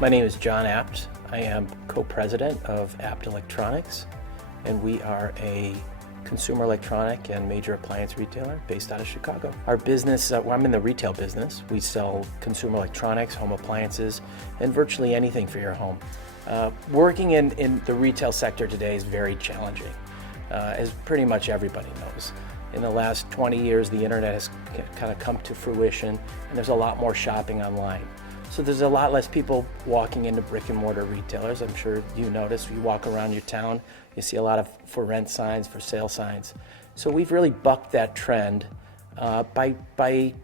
My name is John Apt. I am co-president of Apt Electronics, and we are a consumer electronic and major appliance retailer based out of Chicago. Our business, I'm in the retail business. We sell consumer electronics, home appliances, and virtually anything for your home. Working in the retail sector today is very challenging, as pretty much everybody knows. In the last 20 years, the internet has kind of come to fruition, and there's a lot more shopping online. So there's a lot less people walking into brick and mortar retailers. I'm sure you notice, you walk around your town, you see a lot of for rent signs, for sale signs. So we've really bucked that trend by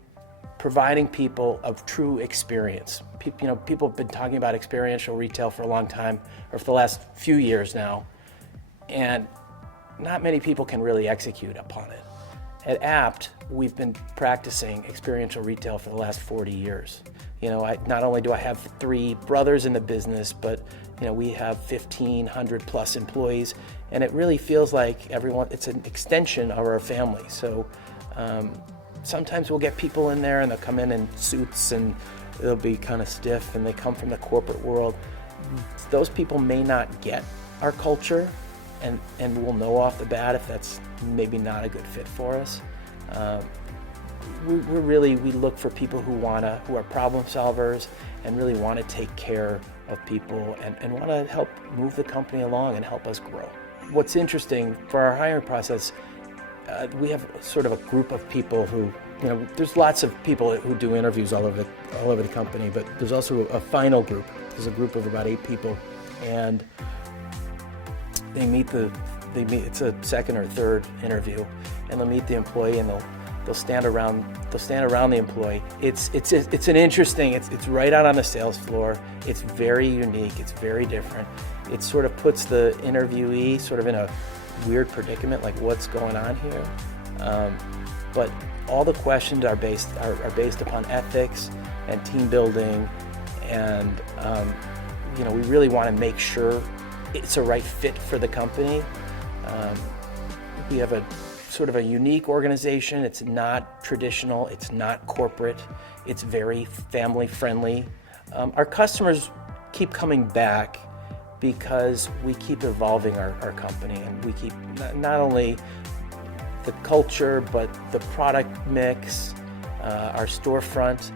providing people a true experience. People have been talking about experiential retail for a long time, or for the last few years now, and not many people can really execute upon it. At Apt, we've been practicing experiential retail for the last 40 years. Not only do I have 3 brothers in the business, but we have 1,500 plus employees, and it really feels like it's an extension of our family. So sometimes we'll get people in there and they'll come in suits and they'll be kind of stiff, and they come from the corporate world. Those people may not get our culture, and we'll know off the bat if that's maybe not a good fit for us. We look for people who are problem solvers and really want to take care of people and want to help move the company along and help us grow. What's interesting for our hiring process, we have sort of a group of people who, there's lots of people who do interviews all over the company, but there's also a final group. There's a group of about 8 people, and they meet. It's a second or third interview, and they'll meet the employee, and they'll stand around the employee. It's right out on the sales floor. It's very unique. It's very different. It sort of puts the interviewee sort of in a weird predicament, like what's going on here. But all the questions are based upon ethics and team building, and we really want to make sure it's a right fit for the company. We have a sort of a unique organization. It's not traditional, it's not corporate, it's very family friendly. Our customers keep coming back because we keep evolving our company, and we keep not only the culture, but the product mix, our storefront,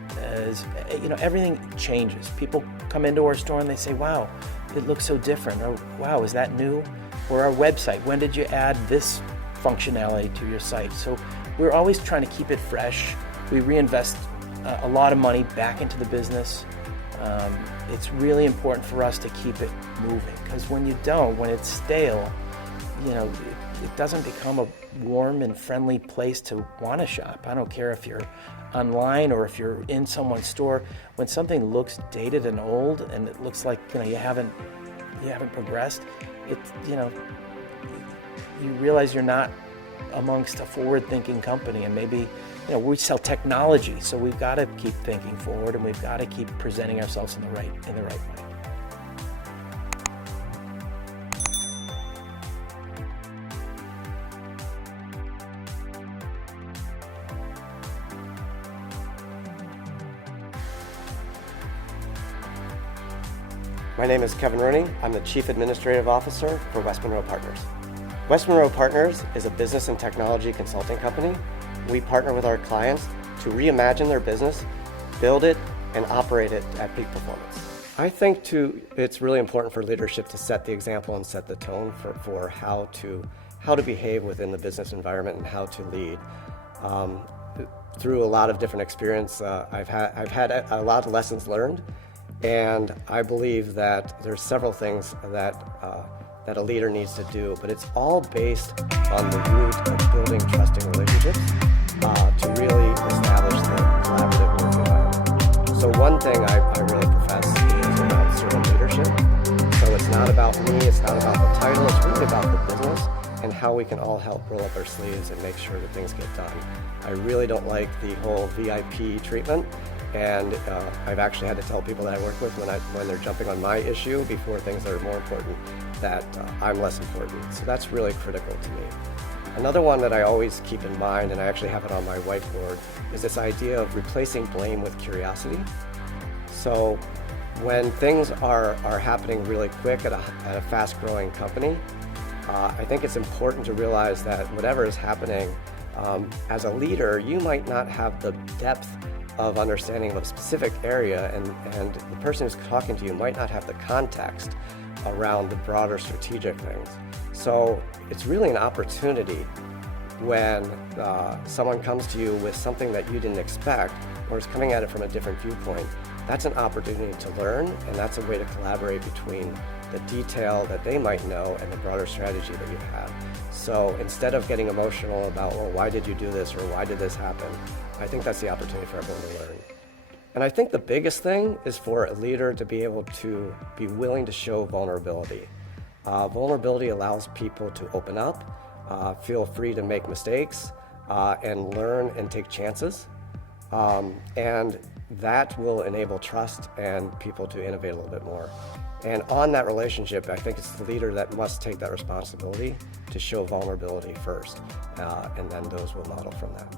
everything changes. People come into our store and they say, wow, it looks so different, or wow, is that new? Or our website, when did you add this functionality to your site? So we're always trying to keep it fresh. We reinvest a lot of money back into the business. It's really important for us to keep it moving, because when it's stale, it doesn't become a warm and friendly place to want to shop. I don't care if you're online or if you're in someone's store. When something looks dated and old, and it looks like you haven't progressed, you realize you're not amongst a forward-thinking company. And maybe we sell technology, so we've got to keep thinking forward, and we've got to keep presenting ourselves in the right way. My name is Kevin Rooney. I'm the Chief Administrative Officer for West Monroe Partners. West Monroe Partners is a business and technology consulting company. We partner with our clients to reimagine their business, build it, and operate it at peak performance. I think it's really important for leadership to set the example and set the tone for how to behave within the business environment and how to lead. Through a lot of different experience, I've had a lot of lessons learned. And I believe that there's several things that a leader needs to do, but it's all based on the root of building trusting relationships to really establish the collaborative work environment. So one thing I really profess is about servant leadership. So it's not about me, it's not about the title, it's really about the business and how we can all help roll up our sleeves and make sure that things get done. I really don't like the whole VIP treatment. And I've actually had to tell people that I work with when they're jumping on my issue before things that are more important, that I'm less important. So that's really critical to me. Another one that I always keep in mind, and I actually have it on my whiteboard, is this idea of replacing blame with curiosity. So when things are happening really quick at a fast-growing company, I think it's important to realize that whatever is happening, as a leader, you might not have the depth of understanding of a specific area, and the person who's talking to you might not have the context around the broader strategic things. So it's really an opportunity when someone comes to you with something that you didn't expect or is coming at it from a different viewpoint. That's an opportunity to learn, and that's a way to collaborate between the detail that they might know and the broader strategy that you have. So instead of getting emotional about, well, why did you do this or why did this happen, I think that's the opportunity for everyone to learn. And I think the biggest thing is for a leader to be able to be willing to show vulnerability. Vulnerability allows people to open up, feel free to make mistakes, and learn and take chances. And that will enable trust and people to innovate a little bit more. And on that relationship, I think it's the leader that must take that responsibility to show vulnerability first, and then those will model from that.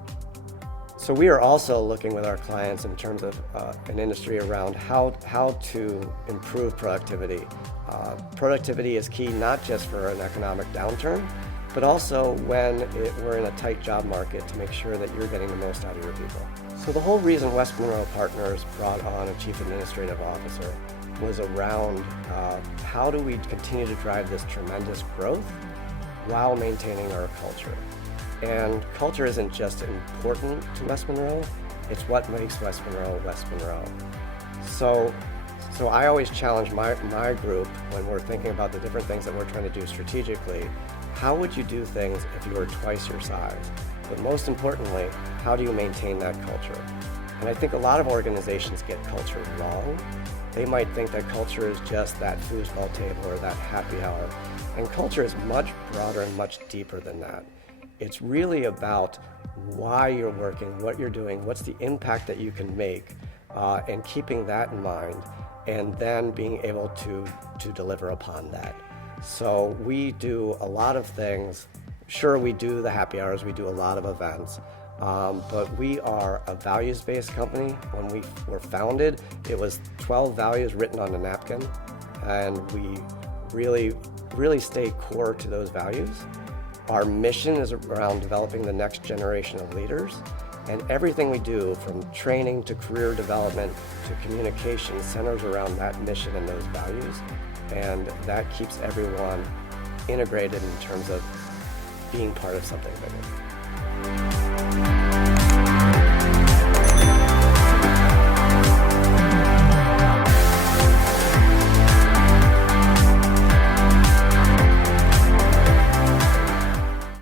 So we are also looking with our clients in terms of an industry around how to improve productivity. Productivity is key not just for an economic downturn, but also when we're in a tight job market to make sure that you're getting the most out of your people. So the whole reason West Monroe Partners brought on a Chief Administrative Officer was around how do we continue to drive this tremendous growth while maintaining our culture. And culture isn't just important to West Monroe, it's what makes West Monroe West Monroe. So I always challenge my group when we're thinking about the different things that we're trying to do strategically. How would you do things if you were twice your size? But most importantly, how do you maintain that culture? And I think a lot of organizations get culture wrong. They might think that culture is just that foosball table or that happy hour. And culture is much broader and much deeper than that. It's really about why you're working, what you're doing, what's the impact that you can make, and keeping that in mind, and then being able to deliver upon that. So we do a lot of things. Sure, we do the happy hours, we do a lot of events, but we are a values-based company. When we were founded, it was 12 values written on a napkin, and we really stay core to those values. Our mission is around developing the next generation of leaders, and everything we do, from training to career development to communication, centers around that mission and those values, and that keeps everyone integrated in terms of being part of something bigger.